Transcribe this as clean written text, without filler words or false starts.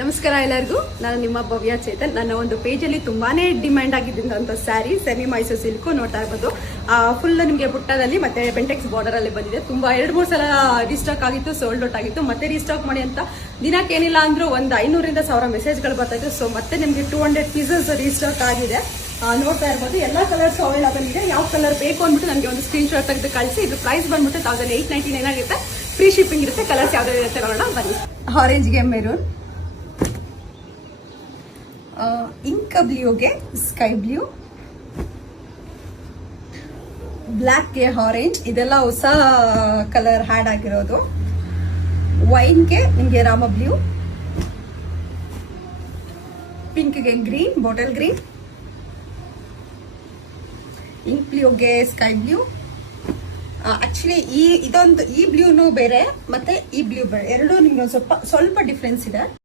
ನಮಸ್ಕಾರ ಎಲ್ಲರಿಗೂ. ನಾನು ನಿಮ್ಮ ಭವ್ಯ ಚೇತನ್. ನನ್ನ ಒಂದು ಪೇಜಲ್ಲಿ ತುಂಬಾನೇ ಡಿಮ್ಯಾಂಡ್ ಆಗಿದ್ದಂಥ ಸ್ಯಾರಿ ಸೆಮಿ ಮೈಸೂರು ಸಿಲ್ಕು ನೋಡ್ತಾ ಇರ್ಬೋದು. ಫುಲ್ ನಿಮಗೆ ಬುಟ್ಟದಲ್ಲಿ ಮತ್ತೆ ಬೆಂಟೆಕ್ಸ್ ಬಾರ್ಡರ್ ಅಲ್ಲಿ ಬಂದಿದೆ. ತುಂಬಾ 2-3 ಸಲ ರೀಸ್ಟಾಕ್ ಆಗಿತ್ತು, ಸೋಲ್ಡ್ ಔಟ್ ಆಗಿತ್ತು. ಮತ್ತೆ ರೀಸ್ಟಾಕ್ ಮಾಡಿ ಅಂತ ದಿನಕ್ಕೆ ಏನಿಲ್ಲ ಅಂದ್ರೂ ಒಂದು 500ರಿಂದ 1000 ಮೆಸೇಜ್ಗಳು ಬರ್ತಾ ಇತ್ತು. ಸೊ ಮತ್ತೆ ನಿಮಗೆ 200 ಪೀಸಸ್ ರೀಸ್ಟಾಕ್ ಆಗಿದೆ. ನೋಡ್ತಾ ಇರ್ಬೋದು. ಎಲ್ಲಾ ಕಲರ್ಸ್ ಅವೈಲೇಬಲ್ ಇದೆ. ಯಾವ ಕಲರ್ ಬೇಕು ಅಂದ್ಬಿಟ್ಟು ನನಗೆ ಒಂದು ಸ್ಕ್ರೀನ್ ಶಾಟ್ ತೆಗೆದು ಕಳಿಸಿ. ಇದು ಪ್ರೈಸ್ ಬಂದ್ಬಿಟ್ಟು 1899 ಆಗುತ್ತೆ. ಫ್ರೀ ಶಿಪ್ಪಿಂಗ್ ಇರುತ್ತೆ. ಕಲರ್ಸ್ ಯಾವ್ದಾದ್ರು ಇರುತ್ತೆ ನೋಡೋಣ ಬನ್ನಿ. ಆರೆಂಜ್ಗೆ ಮೆರೂನ್, ಇಂಕ್ ಬ್ಲೂಗೆ ಸ್ಕೈ ಬ್ಲೂ, ಬ್ಲ್ಯಾಕ್ಗೆ ಆರೆಂಜ್, ಇದೆಲ್ಲ ಹೊಸ ಕಲರ್ ಹ್ಯಾಡ್ ಆಗಿರೋದು. ವೈನ್ಗೆ ನಿಮಗೆ ರಾಮ ಬ್ಲೂ, ಪಿಂಕ್ಗೆ ಗ್ರೀನ್, ಬಾಟಲ್ ಗ್ರೀನ್, ಇಂಕ್ ಬ್ಲೂಗೆ ಸ್ಕೈ ಬ್ಲೂ. ಆಕ್ಚುಲಿ ಈ ಬ್ಲೂನು ಬೇರೆ ಮತ್ತೆ ಈ ಬ್ಲೂ ಬೇರೆ, ಎರಡು ನಿಮ್ಗೆ ಸ್ವಲ್ಪ ಡಿಫ್ರೆನ್ಸ್ ಇದೆ.